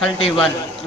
31,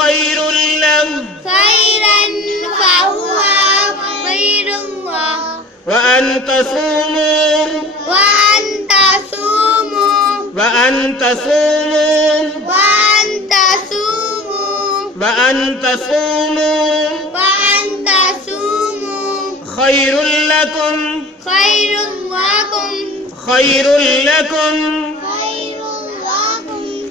خير له خيرا فهو خير له وأن تصوموا وأن تصوموا وأن تصوموا وأن تصوموا وأن تصوموا وأن تصوموا خير لكم خير لكم خير لكم. خير لكم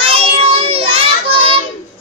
خير لكم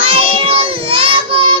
خير لكم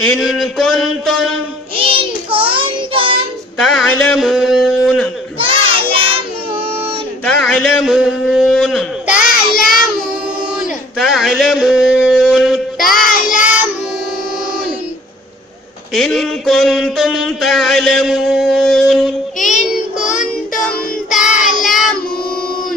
إن كنتم تعلمون تعلمون تعلمون تعلمون تعلمون تعلمون إن كنتم تعلمون. إن كنتم تعلمون.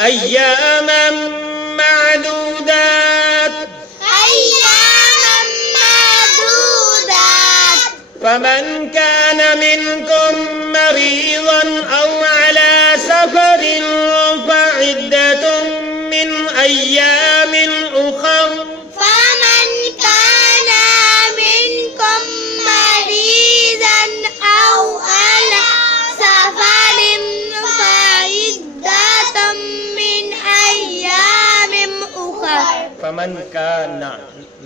أياما معدودات أياما معدودات فمن كان منكم مريضا أو على سفر فعدة من أيام أخر فمن كان منكم مريضا أو على سفر فعدة من أيام أخر. فمن كان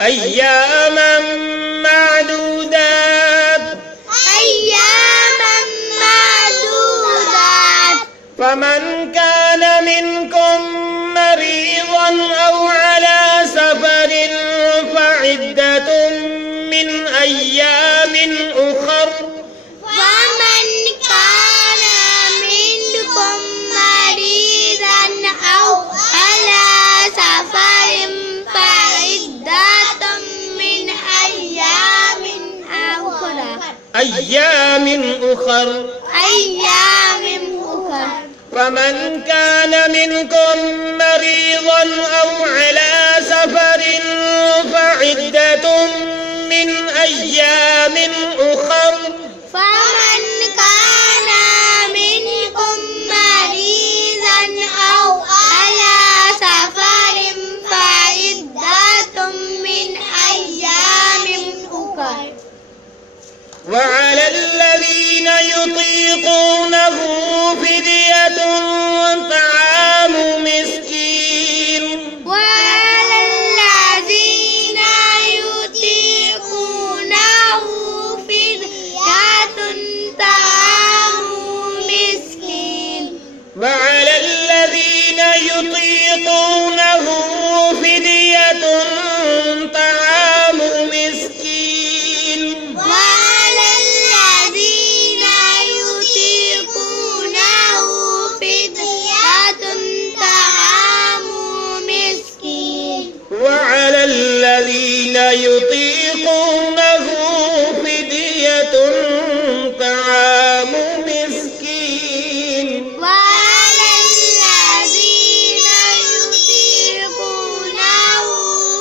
أياما معدودات أياما معدودات فمن كان منكم مريضا أو على سفر فعدة من أيام أخر. فمن كان منكم مريضا أو على سفر فعدة من أيام أخرى. أيام أخر. أيام أخرى. فمن كان منكم مريضا أو على سفر فعدة من أيام أخر. فمن كان منكم مريضا أو على سفر فعدة من أيام أخرى. وعلى الذين يطيقونه فدية طعام مسكين. وعلى الذين يطيقونه فدية طعام مسكين. وعلى الذين يطيقونه فدية طعام مسكين. وعلى الذين يطيقونه فدية طعام مسكين. وعلى الذين يطيقونه فدية طعام مسكين. وعلى الذين يطيقونه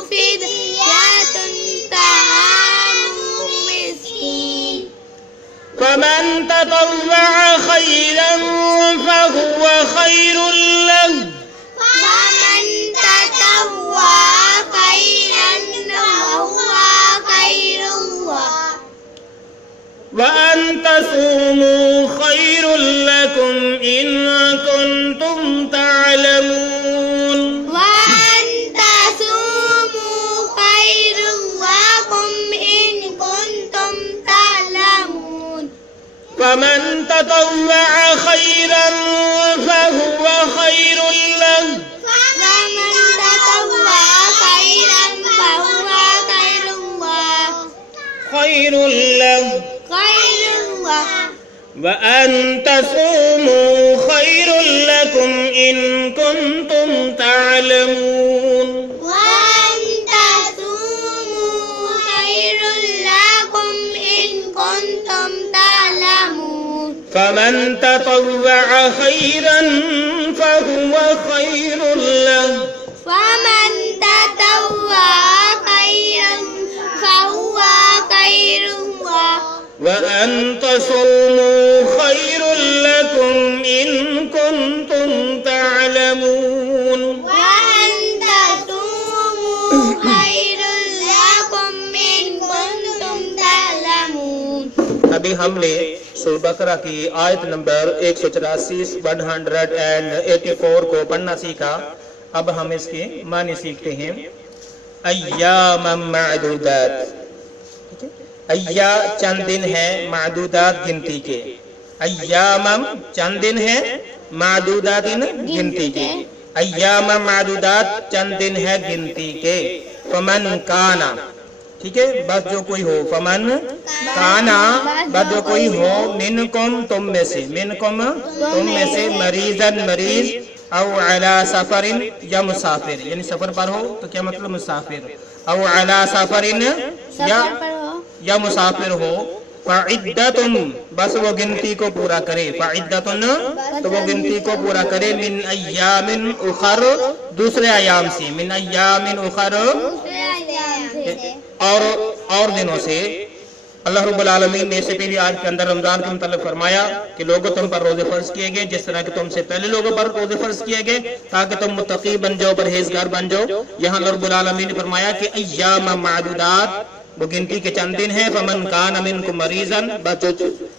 فدية طعام مسكين. فمن تطوع خيرا فهو خير له ومن تطوع خيرا فهو خير له وأن تصوموا خير لكم إن كنتم تعلمون. وأن تصوموا خير لكم إن كنتم تعلمون. فمن تطوع خيرا فهو خير له ومن تطوع خيرا فهو خير له خير له. خير له. وأن تصوموا خير لكم إن كنتم تعلمون. وأن تصوموا خير لكم إن كنتم تعلمون. فمن تطوع خيرا فهو خير له فمن تطوع وَأَن تَصُومُوا خَيْرٌ لَكُمْ إِن كُنتُمْ تَعْلَمُونَ وَأَن تَصُومُوا خَيْرٌ لَكُمْ إِن كُنتُمْ تَعْلَمُونَ۔ ابھی ہم نے سورہ بقرہ کی آیت نمبر 184 کو پڑھنا سیکھا۔ اب ہم اس کے معنی سیکھتے ہیں۔ ایام معدودات، ایام چند دن ہے، معدودات گنتی کے، ایام چند دن ہے، معدودات گنتی کے، ایام معدودات چند دن ہے گنتی کے۔ فمن کانا، ٹھیک ہے، بس جو کوئی ہو، فمن کانا بس جو کوئی ہو، منکم تم میں سے، منکم تم میں سے، مریضن مریض، او علی سفر یا مسافر، یعنی سفر پر ہو تو کیا مطلب مسافر، او علی سفر یا مسافر ہو، فعدتن بس وہ گنتی کو پورا کرے، فعدتن تو وہ گنتی کو پورا کرے، من ایام اخر دوسرے ایام سے، من ایام اخر اور دنوں سے۔ اللہ رب العالمین نے سے پہلی آیت کے اندر رمضان کے متعلق فرمایا کہ لوگوں تم پر روزے فرض کیے گئے جس طرح کہ تم سے پہلے لوگوں پر روزے فرض کیے گئے تاکہ تم متقی بن جاؤ، پرہیزگار بن جاؤ۔ یہاں اللہ رب العالمین نے فرمایا کہ ایام معدودات وہ گنتی کے چند دن ہیں۔ فمن کان منکم مریضا بس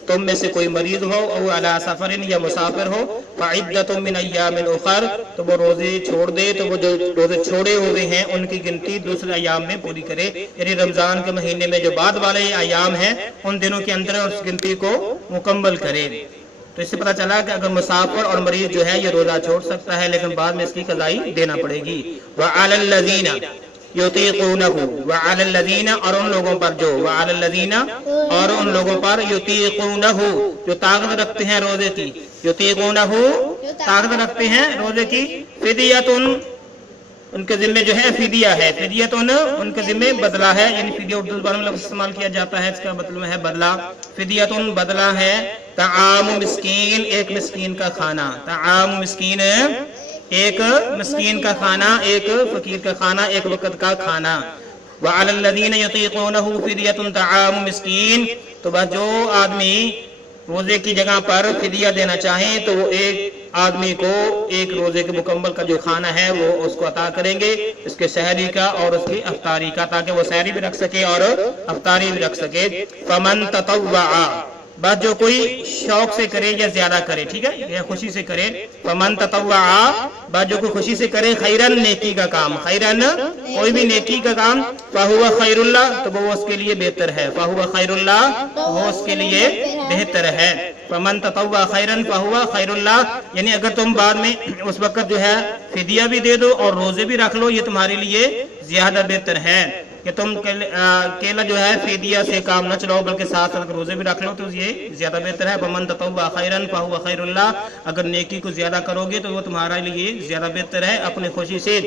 تم میں سے کوئی مریض ہو، او علی سفر یا مسافر ہو، فعدۃ من ایام اخر تو وہ روزے چھوڑ دے، تو وہ جو روزے چھوڑے ہوئے ہیں ان کی گنتی دوسرے ایام میں پوری کرے، یعنی رمضان کے مہینے میں جو بعد والے ایام ہیں ان دنوں کے اندر اس گنتی کو مکمل کرے۔ تو اس سے پتہ چلا کہ اگر مسافر اور مریض جو ہے یہ روزہ چھوڑ سکتا ہے لیکن بعد میں اس کی قضائی دینا پڑے گی۔ وعلی الذین یطیقونہ، وعلی الذین اور ان لوگوں پر جو، وعلی الذین اور ان لوگوں پر یطیقونہ جو طاقت رکھتے ہیں روزے کی، یطیقونہ طاقت رکھتے ہیں روزے کی، فدیۃ ان کے ذمہ جو ہے فدیہ ہے، فدیۃ ان کے ذمہ بدلہ ہے، یعنی فدیہ اردو زبان میں لفظ استعمال کیا جاتا ہے، اس کا مطلب ہے بدلہ، فدیۃ بدلہ ہے، طعام مسکین ایک مسکین کا کھانا، طعام مسکین ایک مسکین کا کھانا، ایک فقیر کا کھانا، ایک وقت کا کھانا۔ وعلی الذین یطیقونہ فدیۃ طعام مسکین تو بس جو آدمی روزے کی جگہ پر فدیہ دینا چاہیں تو وہ ایک آدمی کو ایک روزے کے مکمل کا جو کھانا ہے وہ اس کو عطا کریں گے، اس کے سحری کا اور اس کی افطاری کا، تاکہ وہ سحری بھی رکھ سکے اور افطاری بھی رکھ سکے۔ فمن تطوع بس جو کوئی شوق سے کرے یا زیادہ کرے، ٹھیک ہے، یا خوشی سے کرے، فمن تطوع بس جو کوئی خوشی سے کرے، خیرن نیکی کا کام، خیرن کوئی بھی نیکی کا کام، فہو خیر اللہ تو وہ اس کے لیے بہتر ہے، فہو خیر اللہ وہ اس کے لیے بہتر ہے۔ فمن تطوع خیرن فہو خیر اللہ، یعنی اگر تم بعد میں اس وقت جو ہے فدیہ بھی دے دو اور روزے بھی رکھ لو یہ تمہارے لیے زیادہ بہتر ہے کہ تم اکیلا جو ہے فدیہ سے کام نہ چلاؤ بلکہ ساتھ ساتھ روزے بھی رکھ لو تو یہ زیادہ بہتر ہے۔ فمن تطوع خیرا فہو خیر اللہ، اگر نیکی کو زیادہ کرو گے تو وہ تمہارے لیے زیادہ بہتر ہے اپنے خوشی سے۔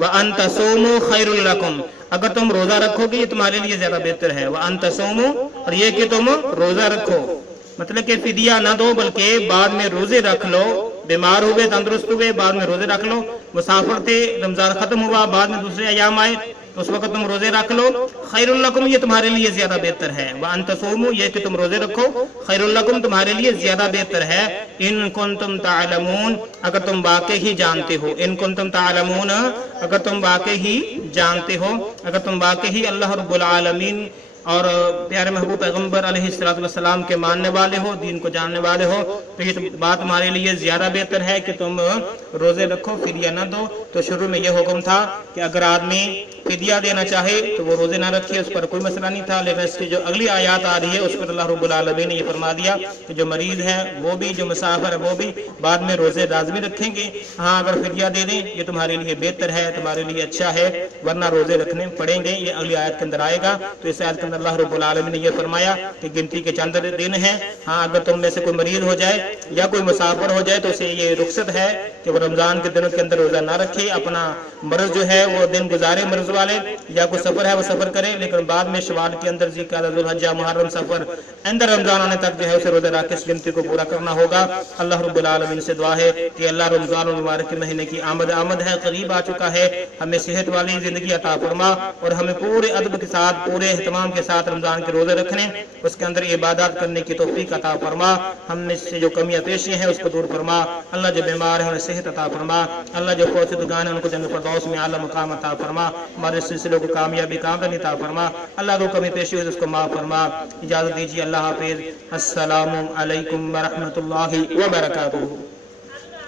وان تصوموا خیر لکم، اگر تم روزہ رکھو گے یہ تمہارے لیے زیادہ بہتر ہے۔ وان تصوموا اور یہ کہ تم روزہ رکھو، مطلب کہ فدیہ نہ دو بلکہ بعد میں روزے رکھ لو، بیمار ہوئے تندرست ہوئے بعد میں روزے رکھ لو، مسافر تھے رمضان ختم ہوا بعد میں دوسرے ایام آئے تو اس وقت تم روزے رکھ لو، خیر لکم یہ تمہارے لیے زیادہ بہتر ہے۔ وان تصوموا یہ کہ تم روزے رکھو، خیر لکم تمہارے لیے زیادہ بہتر ہے۔ ان کنتم تعلمون اگر تم واقعی ہی جانتے ہو، ان کنتم تعلمون اگر تم واقعی ہی جانتے ہو، اگر تم واقعی ہی اللہ رب العالمین اور پیارے محبوب پیغمبر علیہ السلام کے ماننے والے ہو، دین کو جاننے والے ہو تو یہ بات تمہارے لیے زیادہ بہتر ہے کہ تم روزے رکھو، فدیہ نہ دو۔ تو شروع میں یہ حکم تھا کہ اگر آدمی فدیہ دینا چاہے تو وہ روزے نہ رکھے، اس پر کوئی مسئلہ نہیں تھا، لیکن اس کی جو اگلی آیات آ رہی ہے اس پر اللہ رب العالمین نے یہ فرما دیا کہ جو مریض ہے وہ بھی، جو مسافر ہے وہ بھی بعد میں روزے لازمی رکھیں گے۔ ہاں اگر فدیہ دے دیں یہ تمہارے لیے بہتر ہے، تمہارے لیے اچھا ہے، ورنہ روزے رکھنے پڑیں گے، یہ اگلی آیت کے اندر آئے گا۔ تو اس آیت کے اندر اللہ رب العالمین نے یہ فرمایا کہ گنتی کے چند دن ہیں، ہاں اگر تم میں سے کوئی مریض ہو جائے یا کوئی مسافر ہو جائے تو اسے یہ رخصت ہے کہ وہ رمضان کے دنوں کے اندر روزہ نہ رکھے، اپنا مرض جو ہے وہ دن گزارے مرض والے یا کوئی سفر ہے وہ سفر کرے، لیکن بعد میں شوال کے اندر ذوالقعدہ، ذوالحجہ، محرم، سفر اندر رمضان آنے تک جو ہے اسے روزے رکھ کے اس گنتی کو پورا کرنا ہوگا۔ اللہ رب العالمین سے دعا ہے کہ اللہ رمضان المبارک کے مہینے کی آمد ہے، قریب آ چکا ہے، ہمیں صحت والی زندگی عطا فرما اور ہمیں پورے ادب کے ساتھ، پورے اہتمام کے ساتھ رمضان کے روزے رکھنے، اس کے اندر عبادات کرنے کی توفیق عطا فرما، ہم میں سے جو کمیاں پیشیاں ہیں اس کو دور فرما۔ اللہ جو بیمار ہیں انہیں صحت عطا فرما، اللہ جو فوت شدگان ہیں ان کو جنت الفردوس میں اعلیٰ مقام عطا فرما، ہمارے سلسلوں کو کامیابی کامرانی عطا فرما، اللہ کو کمی پیشی ہوئی اس کو معاف فرما۔ اجازت دیجیے، اللہ حافظ، السلام علیکم ورحمۃ اللہ وبرکاتہ۔